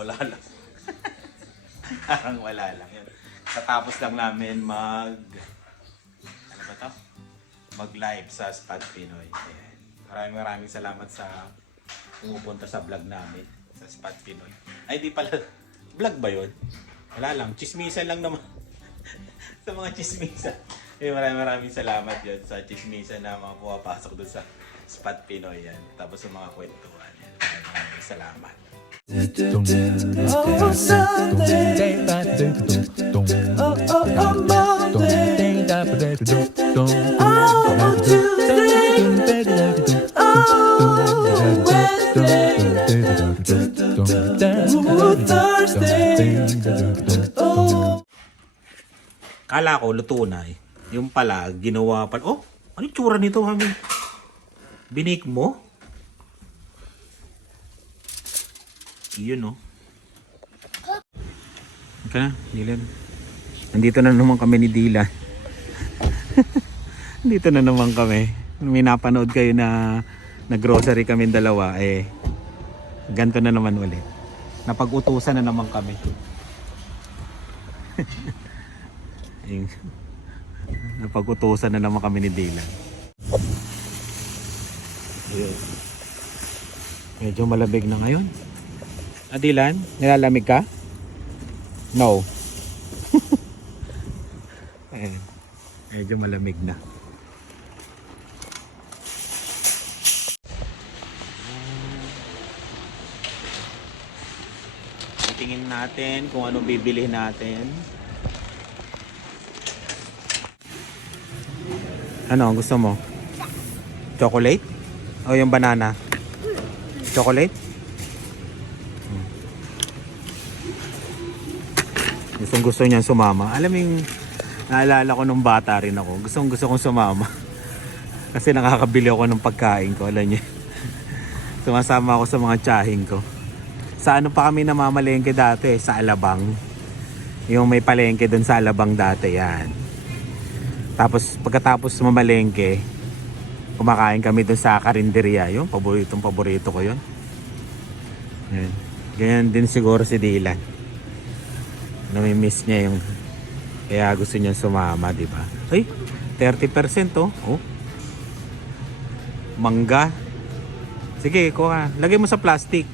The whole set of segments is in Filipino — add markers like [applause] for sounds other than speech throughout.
wala lang. [laughs] Parang wala lang yun. Katapos lang namin mag... Ano ba to? Mag-live sa Spot Pinoy. Ayan. Maraming maraming salamat sa pumupunta sa vlog namin sa Spot Pinoy. Ay, di pala. Vlog ba yun? Wala lang. Chismisan lang naman. [laughs] sa mga chismisan. Eh, maraming maraming salamat yun sa chismisan na mga pumapasok doon sa Spot Pinoy yan. Tapos sa mga kwentuhan maraming salamat. Oh. Oh. Kala ko luto na eh. Yung pala, ginawa pa. Oh, ano tsura nito? Binik mo? Yun, oh. Ika na, Dylan. Nandito na naman kami ni Dylan. [laughs] Nandito na naman kami. May napanood kayo na nag-grocery kami dalawa, eh, ganito na naman ulit. Napag-utusan na naman kami. [laughs] Napag-utusan na naman kami ni Dylan. Medyo malamig na ngayon. Dylan, nilalamig ka? No. [laughs] Ayan. Medyo malamig na. Tingin natin kung ano bibili natin. Ano, gusto mo? Chocolate? O yung banana? Chocolate? Gustong gusto niyan sumama. Alam mo yung naalala ko nung bata rin ako. Gustong gusto kong sumama. [laughs] Kasi nakakabili ako ng pagkain ko. Alam niyo. [laughs] Sumasama ako sa mga tsahin ko. Sa ano pa kami namamalengke dati? Sa Alabang. Yung may palengke doon sa Alabang dati. Yan. Tapos pagkatapos mamalengke, kumakain kami doon sa karinderya. Yung paboritong paborito ko yun. Yan. Ganyan din siguro si Dylan. Nami-miss niya yung kaya gusto niya sumama, di ba? Ay, 30% oh. oh. Mangga. Sige, kuha. Lagay mo sa plastic.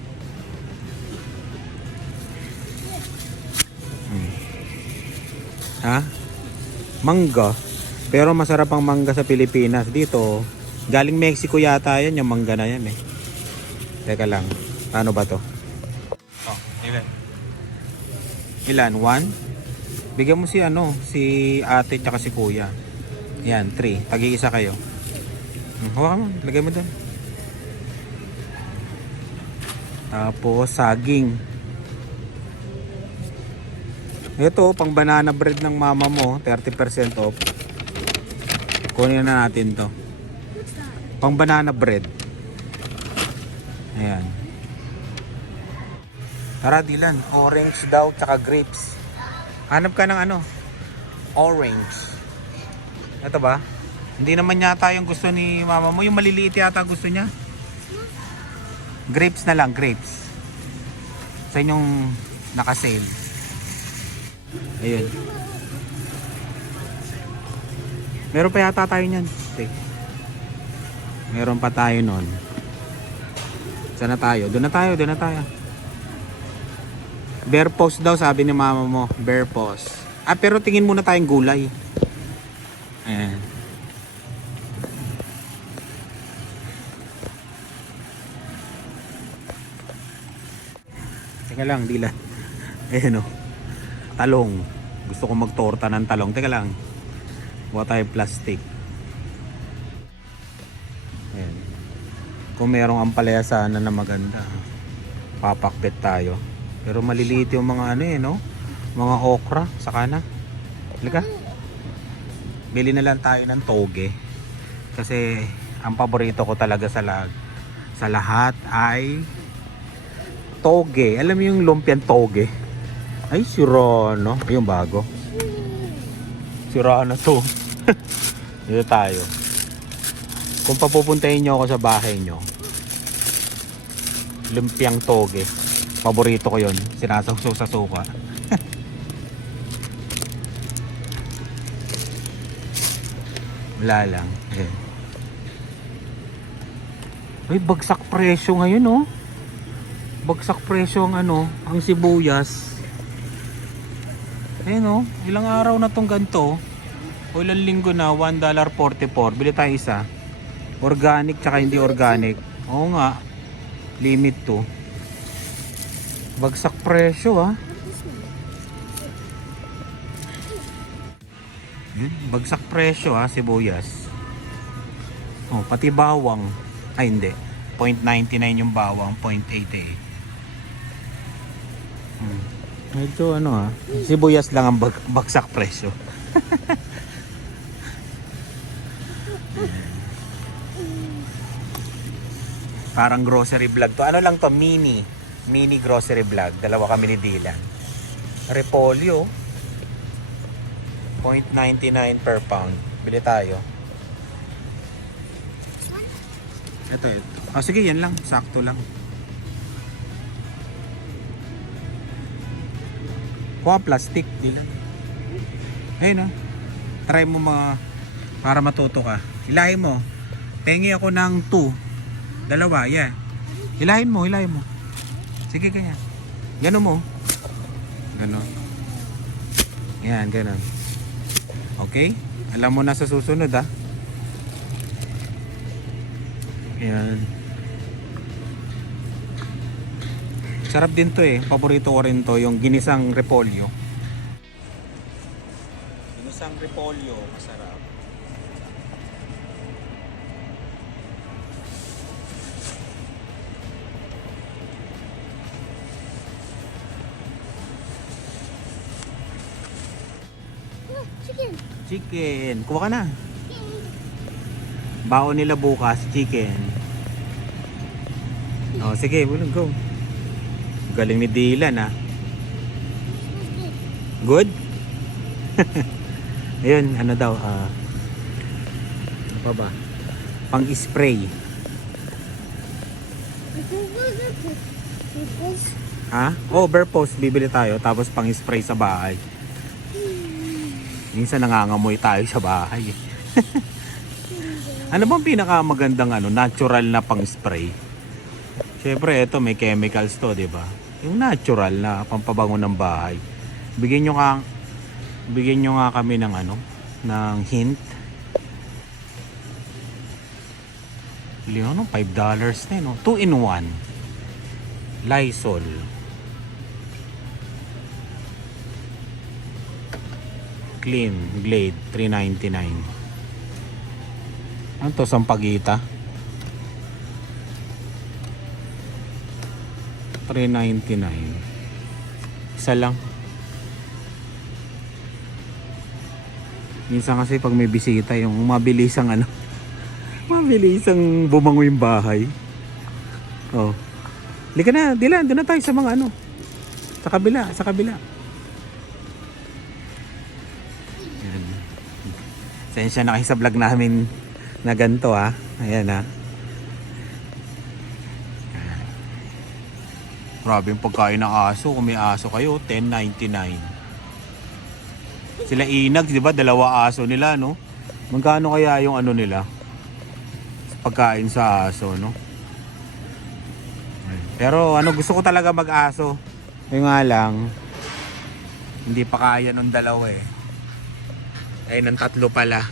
Hmm. Ha? Mangga. Pero masarap ang mangga sa Pilipinas. Dito, galing Mexico yata yan, yung mangga na yan eh. Teka lang. Paano ba to? Ilan? One? Bigyan mo si ano, si ate tsaka si kuya. Yan, three. Tag-iisa kayo. Hmm, Hawakan mo, lagay mo doon. Tapos saging. Ito, pang banana bread ng mama mo, 30% off. Kunin na natin to. Pang banana bread. Ayan. Tara, Dylan. Orange daw, tsaka grapes. Hanap ka ng ano? Orange. Ito ba? Hindi naman yata yung gusto ni mama mo. Yung maliliit yata gusto niya. Grapes na lang, grapes. Sa inyong nakasale. Ayun. Meron pa yata tayo niyan. Take. Meron pa tayo nun. Saan na tayo? Doon na tayo, doon na tayo. Bear pose daw sabi ni mama mo. Bear pose. Ah, pero tingin muna tayong gulay. Ayan. Teka lang, dila. [laughs] Ayan o. Talong. Gusto ko magtorta ng talong. Teka lang. Buha tayo plastic. Ayan. Kung merong ampalaya sana na maganda. Papakbet tayo. Pero maliliit yung mga ano eh, no? Mga okra. Saka na. Halika. Bili na lang tayo ng toge. Kasi ang paborito ko talaga sa lag sa lahat ay toge. Alam mo yung lumpiang toge? Ay, sira, no? Yung bago. Sira na to. [laughs] Dito tayo. Kung papupuntahin nyo ako sa bahay nyo, lumpiang toge. Paborito ko yon Sinasawsaw sa suka. [laughs] Wala lang. Ayan. Uy, bagsak presyo ngayon oh. Bagsak presyo ang ano, ang sibuyas. Ayun oh, ilang araw na tong ganito. O ilang linggo na, $1.44. Bili tayo isa. Organic tsaka hindi organic. Oo nga. Limit to. Bagsak presyo ah. Yun, bagsak presyo ah, sibuyas. Oh, pati bawang. Ay hindi. 0.99 yung bawang, 0.88. Hmm. Medyo ano ah, sibuyas lang ang bag- bagsak presyo. [laughs] Parang grocery vlog to. Ano lang to? Mini. Mini grocery vlog. Dalawa kami ni Dylan. Repolyo. 0.99 per pound. Bili tayo. Ito, ito. Oh, sige, yan lang. Sakto lang. Kuha plastic. Dylan. Ayun oh. Try mo mga para matuto ka. Ilahin mo. Pengi ako ng 2. Dalawa, yeah. Hilahin mo, hilahin mo. Sige, kaya. Gano mo. Gano. Yan, ganon. Okay? Alam mo na sa susunod, ha? Yan. Sarap din to eh. Paborito ko rin to, yung ginisang repolyo. Ginisang repolyo, masarap. Chicken. Kuha ka na. Baon nila bukas, chicken. Oh, sige, bulong go. Galing ni Dylan ah. Good? [laughs] Ayun, ano daw, ah. ano pa ba? Pang-spray. Ha? Oh, bear post bibili tayo tapos pang-spray sa bahay. Minsan nangangamoy tayo sa bahay. [laughs] ano bang pinakamagandang ano, natural na pang-spray? Siyempre, ito may chemicals to, 'di ba? Yung natural na pampabango ng bahay. Bigyan nyo ka bigyan nyo nga kami ng ano, ng hint. No? 5 dollars na yun, no? 2 in 1. Lysol. Clean Glade 399. Ano to, sampagita? 399. Isa lang. Minsan kasi pag may bisita, yung mabilis ang ano, [laughs] mabilis ang bumango yung bahay. Oh. Lika na, Dilan, doon na tayo sa mga ano. Sa kabila, sa kabila. Sensya na kayo sa vlog namin na ganito ha. Ayan ha. Grabe yung pagkain ng aso. Kung may aso kayo, 10.99. Sila inag, di ba? Dalawa aso nila, no? Magkano kaya yung ano nila? Pagkain sa aso, no? Pero ano, gusto ko talaga mag-aso. Yung nga lang, hindi pa kaya nung dalawa eh. Ay, ng tatlo pala.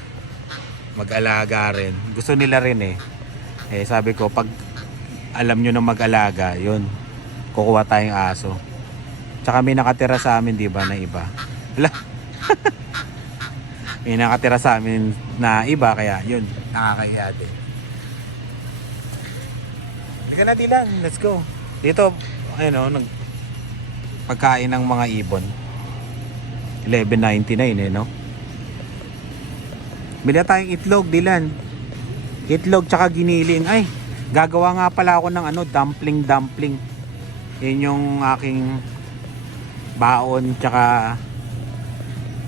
Mag-alaga rin. Gusto nila rin eh. Eh, sabi ko, pag alam nyo na mag-alaga, yun. Kukuha tayong aso. Tsaka may nakatira sa amin, di ba, na iba. Wala. [laughs] may nakatira sa amin na iba, kaya yun, nakakaya din. Sige na, Dylan. Let's go. Dito, ayun o, nag pagkain ng mga ibon. 11.99 eh, no? Bili tayong itlog, Dylan. Itlog tsaka giniling. Ay, gagawa nga pala ako ng ano, dumpling dumpling. Yan yung aking baon tsaka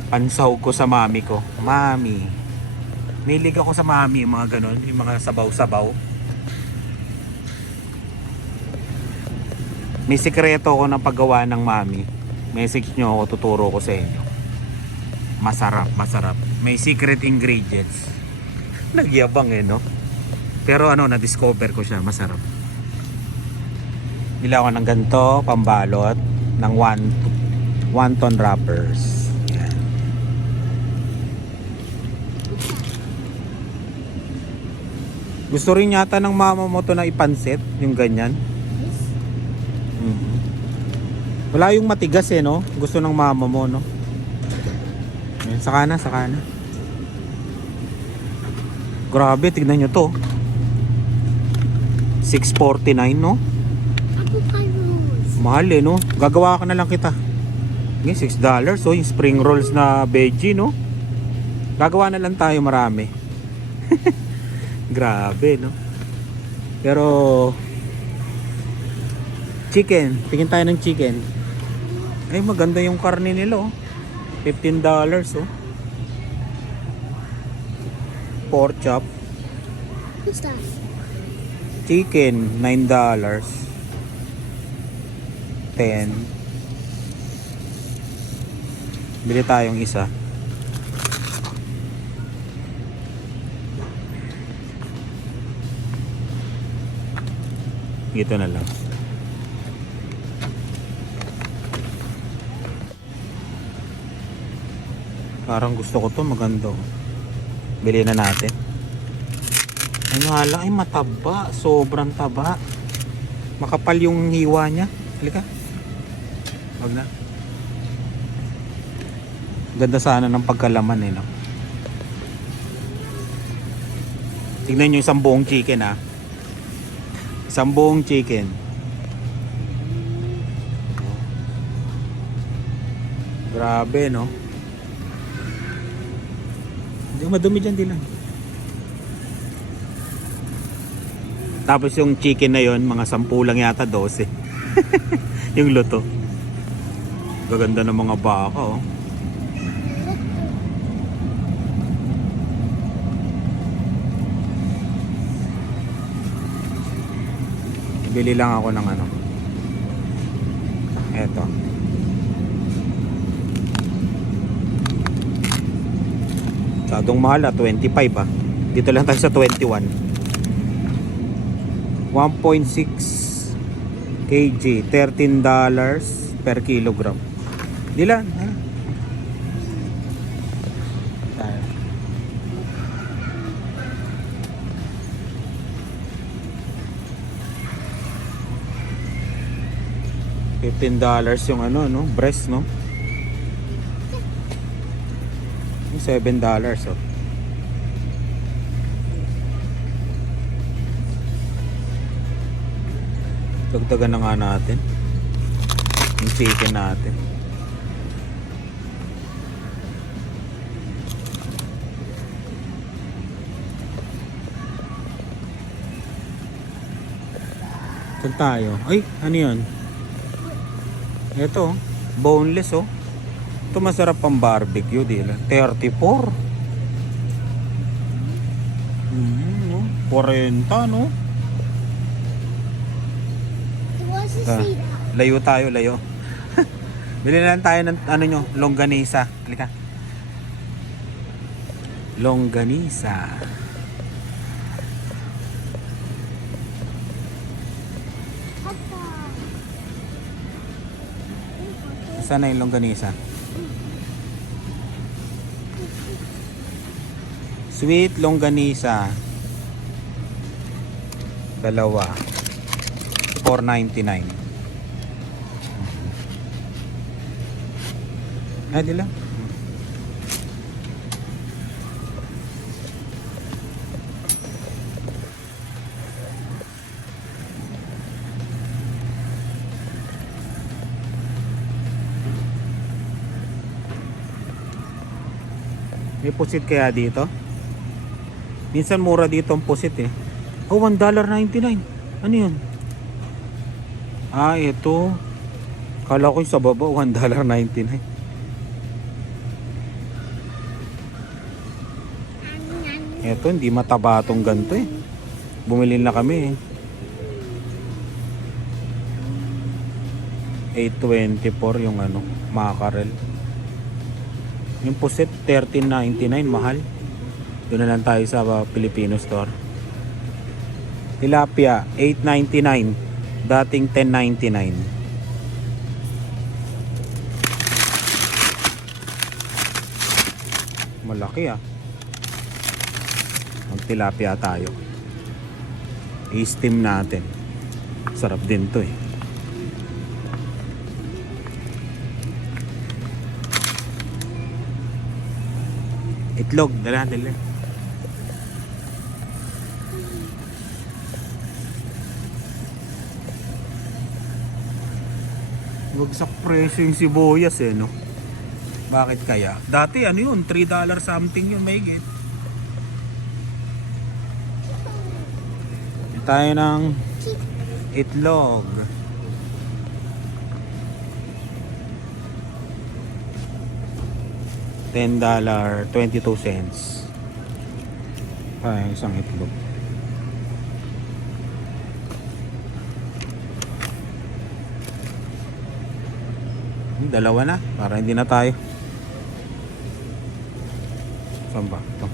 pansaw ko sa mami ko. Mami. Milig ako sa mami, yung mga ganun, yung mga sabaw-sabaw. May sikreto ako ng paggawa ng mami. Message nyo ako, tuturo ko sa inyo. Masarap, masarap. May secret ingredients. Nagyabang eh, no? Pero ano, na-discover ko siya, masarap. Bila ako ng ganito, pambalot, ng one, one ton wrappers. Yan. Gusto rin yata ng mama mo to na ipansit, yung ganyan. Mhm. Wala yung matigas eh, no? Gusto ng mama mo, no? Ayan, saka na, saka na. Grabe, tignan nyo to. 649, no? Mahal eh, no? Gagawa ka na lang kita. Ngayon, 6 dollars. So, yung spring rolls na veggie, no? Gagawa na lang tayo marami. [laughs] Grabe, no? Pero, chicken. Tingin tayo ng chicken. Ay, maganda yung karne nila, oh. 15 dollars, oh. Pork chop. What's that? Chicken, 9 dollars. 10. Bili tayong isa. Ito na lang. Parang gusto ko to maganda. oh. Bili na natin. Ay nga lang, ay mataba. Sobrang taba. Makapal yung hiwa niya. Halika. Wag na. Ganda sana ng pagkalaman eh, no? Tignan nyo isang buong chicken, ah. Isang buong chicken. Grabe, no? Hindi madumi dyan din lang. Tapos yung chicken na yon mga sampu lang yata, 12. [laughs] yung luto. Gaganda ng mga baka, oh. Bili lang ako ng ano. Eto. Masyadong mahal ah, 25 ah. Dito lang tayo sa 21. 1.6 kg, 13 dollars per kilogram. Dilan, ha? Tayo. Fifteen dollars yung ano, no? Breast, no? Yung Seven dollars, oh. Dagdagan na nga natin. Yung chicken natin. Saan tayo? Ay, ano yun? Ito, boneless oh. Ito masarap pang barbecue, di ba? 34. Mm, no? 40, no? Ah, layo tayo, layo. [laughs] Bili na lang tayo ng ano nyo, longganisa. Halika. Longganisa. Papa. Saan na yung longganisa? Sweet longganisa. Dalawa. 4.99. Ah, di lang. May pusit kaya dito? Minsan mura dito ang pusit eh. Oh, $1.99. Ano yun? Ah, ito. Kala ko yung sa baba, $1.99. Ito, hindi mataba tong ganito eh. Bumili na kami eh. 824 yung ano, mackerel. Yung puset 13.99 mahal. Doon na lang tayo sa uh, Filipino store. Tilapia 8.99 dating 10.99. Malaki ah. Mag tilapia tayo. I-steam natin. Sarap din to eh. Itlog, dala, dala. Wagsak presyo yung sibuyas eh, no? Bakit kaya? Dati ano yun, 3 dollar something yun, may get. tayo ng itlog. Ten dollar, 22 cents. Ay, isang itlog. Dalawa na, para hindi na tayo. Saan ba? Ito.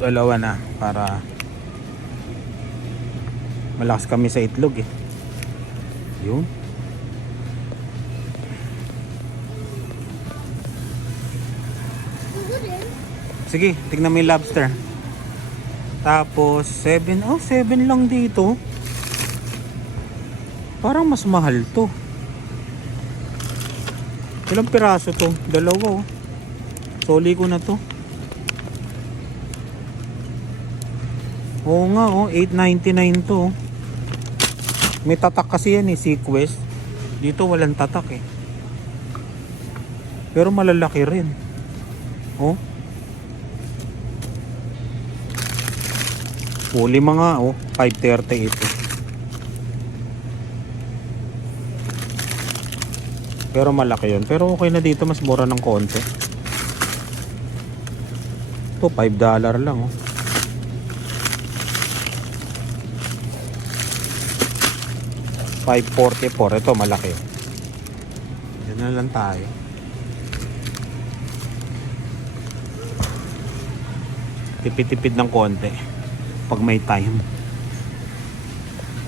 Dalawa na, para malakas kami sa itlog eh. Yun. Sige, tignan mo yung lobster. Tapos, 7. Oh, 7 lang dito. Parang mas mahal to. Ilang piraso to? Dalawa oh. Soli ko na to. Oo nga oh, 8.99 to. oh. May tatak kasi yan eh, Sequest. Dito walang tatak eh. Pero malalaki rin. Oh. O, lima nga, oh. 5.30 ito. Pero malaki yun. Pero okay na dito, mas mura ng konti. Ito, 5 dollar lang, oh. $5.44. Ito, malaki. Yan na lang tayo. Tipid-tipid ng konti pag may time.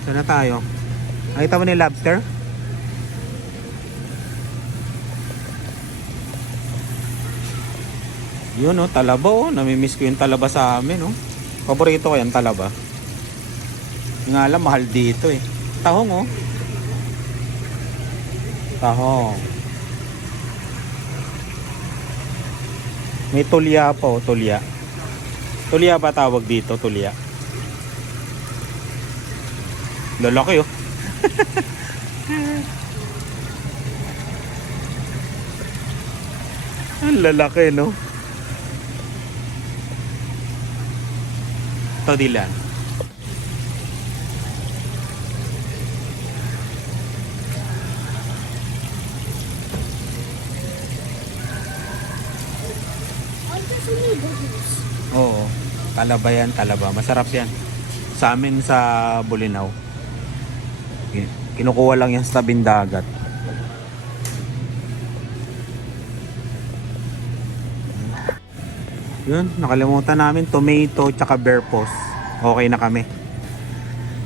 Saan na tayo? Nakita mo ni lobster? Yun oh, talaba oh. Namimiss ko yung talaba sa amin oh. Paborito ko yan talaba. Yung alam, mahal dito eh. Tahong oh. Tahong. May tulya pa oh, tulya. Tulya ba tawag dito? Tulya. Lalaki oh. [laughs] Ang lalaki no. Ito dilan. Buhos. Oo. Talaba yan, talaba. Masarap yan. Sa amin sa Bulinaw. Ki- Kinukuha lang yan sa dagat. Yun, nakalimutan namin tomato tsaka bear paws. Okay na kami.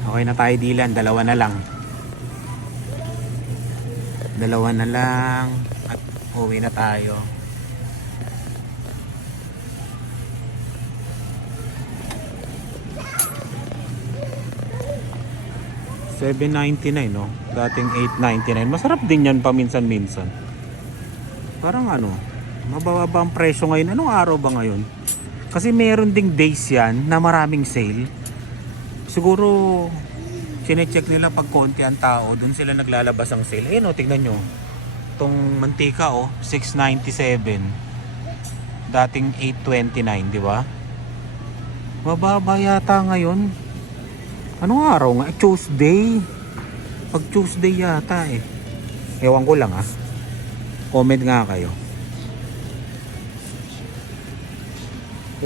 Okay na tayo dilan, dalawa na lang. Dalawa na lang at uwi na tayo. $7.99 no? Dating $8.99. Masarap din yan paminsan-minsan. Parang ano, mababa ang presyo ngayon. Anong araw ba ngayon? Kasi meron ding days yan na maraming sale. Siguro, sinecheck nila pag konti ang tao, doon sila naglalabas ang sale. Ayun o, tignan nyo. Itong mantika oh, 6.97. Dating 8.29, di ba? Mababa yata ngayon. Anong araw nga? Tuesday. Pag Tuesday yata eh. Ewan ko lang ah. Comment nga kayo.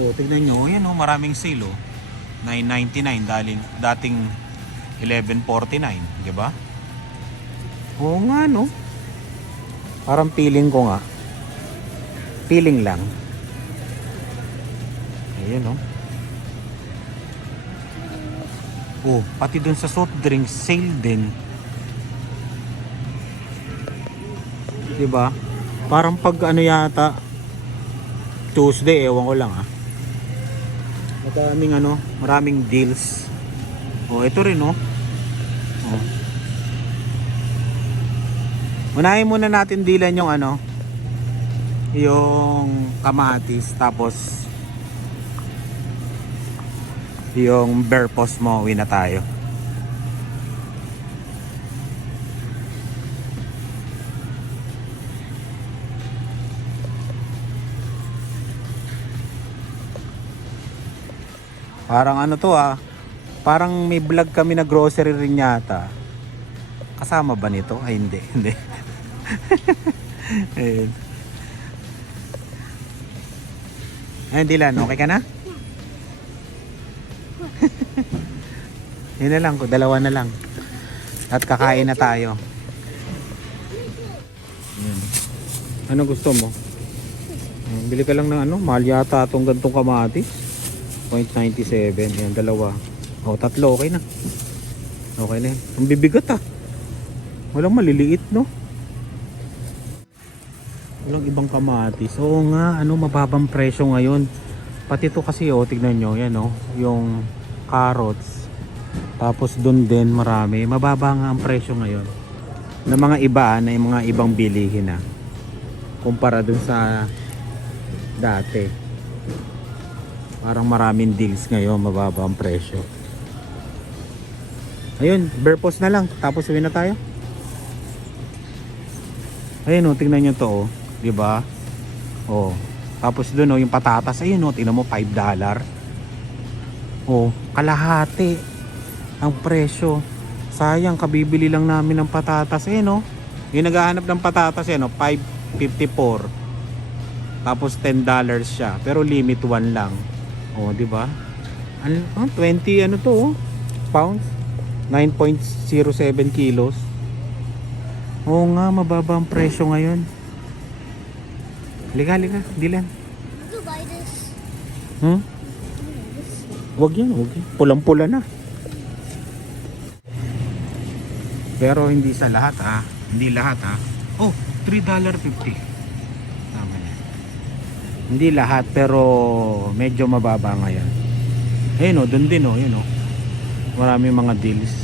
Oh, tignan nyo. Ayan oh, maraming sale oh. 9.99 daling dating 11.49, di ba? Oo nga no. Parang feeling ko nga. Feeling lang. Ayun no. Oh, pati dun sa soft drinks, sale din. Di ba? Parang pag ano yata, Tuesday, ewan ko lang ah. Maraming ano, maraming deals. Oh, ito rin oh. Oh. Unahin muna natin dilan yung ano, yung kamatis tapos yung bear paws mo, uwi na tayo. Parang ano to ah. Parang may vlog kami na grocery rin yata. Kasama ba nito? Ay hindi, [laughs] hindi. Ayun. Ayun Dylan, okay ka na? Yun na lang, dalawa na lang. At kakain na tayo. Ano gusto mo? Bili ka lang ng ano, mahal yata itong gantong kamatis. 0.97, yan dalawa. O, tatlo, okay na. Okay na yan. Ang bibigat ah. Walang maliliit, no? Walang ibang kamatis. Oo nga, ano, mababang presyo ngayon. Pati to kasi, oh, tignan nyo, yan, oh, yung carrots. Tapos doon din, marami. Mababa nga ang presyo ngayon. Na mga iba, ah, na yung mga ibang bilihin na. Kumpara dun sa dati. Parang maraming deals ngayon, mababa ang presyo. Ayun, bear paws na lang. Tapos uwi na tayo. Ayun oh, tingnan nyo to oh. 'Di ba? Oh. Tapos doon oh, yung patatas. Ayun oh, tingnan mo 5 dollar. Oh, kalahati ang presyo. Sayang, kabibili lang namin ng patatas. Ayun oh. Yung naghahanap ng patatas yan oh, 5.54. Tapos 10 dollars siya. Pero limit 1 lang. Oh, 'di ba? Ano, oh, 20 ano to oh, pounds. 9.07 kilos. Oo nga, mababa ang presyo ngayon. Liga, liga, this. Hmm? Wag yan, wag yan. Pulang-pula na. Pero hindi sa lahat ah. Hindi lahat ah. Oh, $3.50. Tama yan. Hindi lahat pero medyo mababa ngayon. Ayun oh, dun din oh, yun oh. Marami mga deals.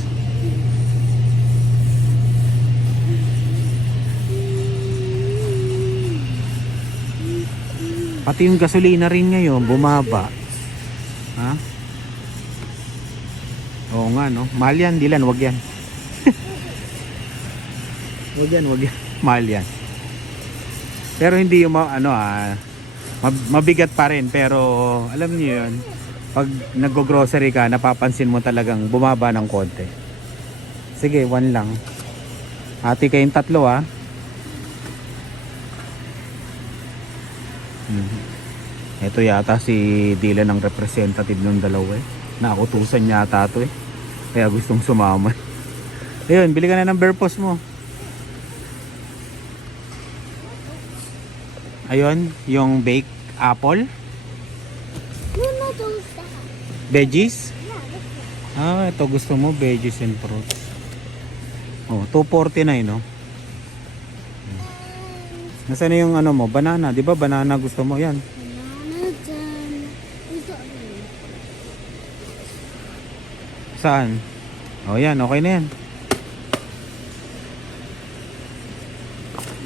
Pati yung gasolina rin ngayon bumaba. Ha? Oo nga no. Mahal yan, Dilan, wag yan. [laughs] wag yan, wag yan. Mahal yan. Pero hindi yung ma- ano ah, mab- mabigat pa rin pero alam niyo yun, pag naggo-grocery ka, napapansin mo talagang bumaba ng konti. Sige, one lang. Ati kayong tatlo ah. Mhm. Ito yata si Dylan ang representative ng dalawa eh. Nakutusan yata to eh. Kaya gustong sumama. [laughs] Ayun, bili ka na ng bear paws mo. Ayun, yung baked apple. No, no, those that. Veggies. Ah, ito gusto mo, veggies and fruits. Oh, 249 no? Nasaan na yung ano mo? Banana, 'di ba? Banana gusto mo 'yan. Banana that one? Saan? Oh, 'yan, okay na 'yan.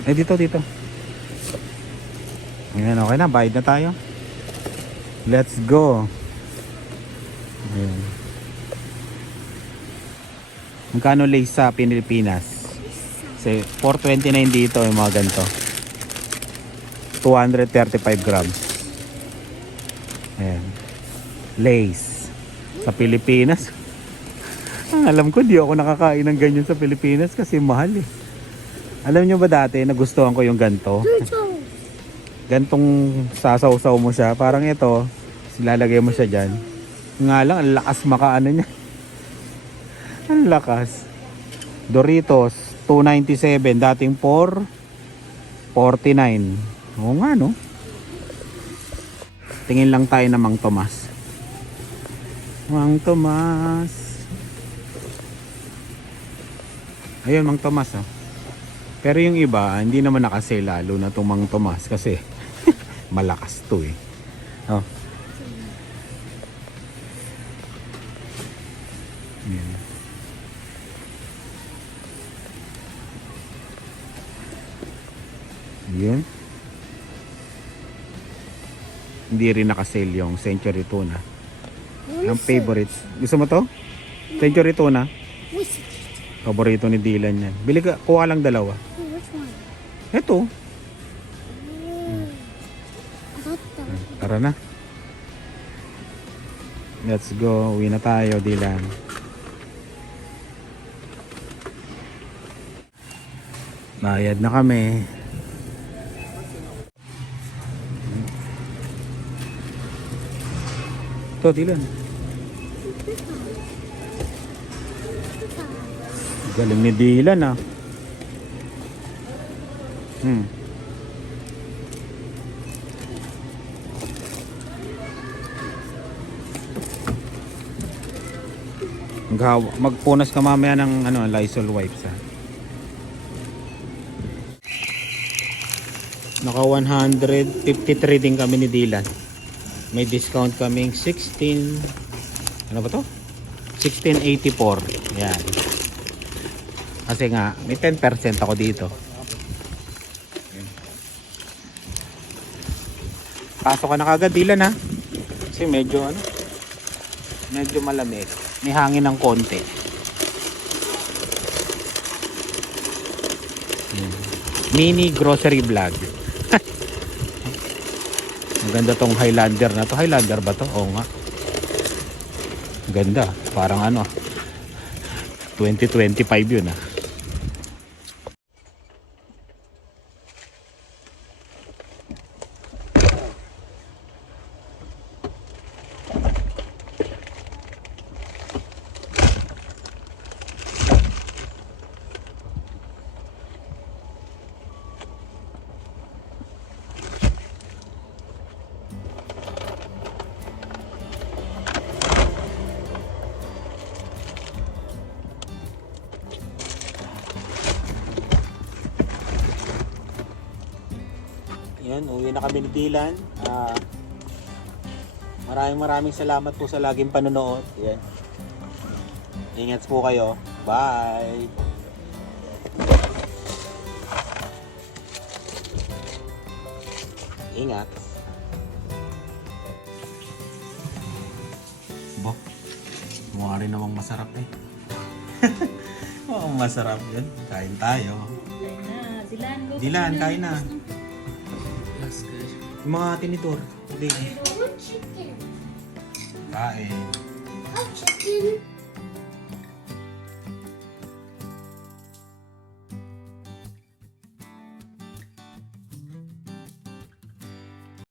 Eh dito dito. Ayan, okay na, bayad na tayo. Let's go. Ayan. Magkano lace sa Pilipinas? Kasi 429 dito yung mga ganito. 235 grams. Ayan. Lace. Sa Pilipinas. [laughs] Ang alam ko, di ako nakakain ng ganyan sa Pilipinas kasi mahal eh. Alam nyo ba dati, nagustuhan ko yung ganto? Gantong sasaw-saw mo siya. Parang ito, lalagay mo siya dyan. Nga lang, ang lakas makaano niya. [laughs] Ang lakas. Doritos, 297. Dating 4, 49. Oo nga, no? Tingin lang tayo na Mang Tomas. Mang Tomas. Ayun, Mang Tomas, oh. Pero yung iba, hindi naman nakasale lalo na itong Mang Tomas kasi malakas to eh. Oh. Yan. Yun. Hindi rin nakasale yung Century Tuna. Ang favorite. Gusto mo to? Century Tuna. Paborito ni Dylan yan. Bili ka, kuha lang dalawa. which one? Ito. Tara na. Let's go. Uwi na tayo, Dylan. Bayad na kami. Ito, Dylan. Galing ni Dylan ah. Hmm. Maghawa- Magpunas ka mamaya ng ano, Lysol wipes ha. Naka 153 din kami ni Dylan. May discount kaming 16 ano ba to? 1684. Yan. Kasi nga, may 10% ako dito. Pasok ka na kagad, Dylan ha. Kasi medyo ano, medyo malamig. May hangin ng konti. Mini grocery vlog. [laughs] Ang ganda tong Highlander na to. Highlander ba to? Oo nga. Ganda. Parang ano. [laughs] 2025 yun ah. Yan, uwi na kami ni Dylan. Ah, maraming maraming salamat po sa laging panonood. Yan. Ingat po kayo. Bye! Ingat. Bo, mukha rin namang masarap eh. [laughs] Mukhang masarap yun. Kain tayo. Kain na. Dilan, go. Dilan, kain na. Yung mga tinitor. Hindi. How chicken? Kain. How chicken?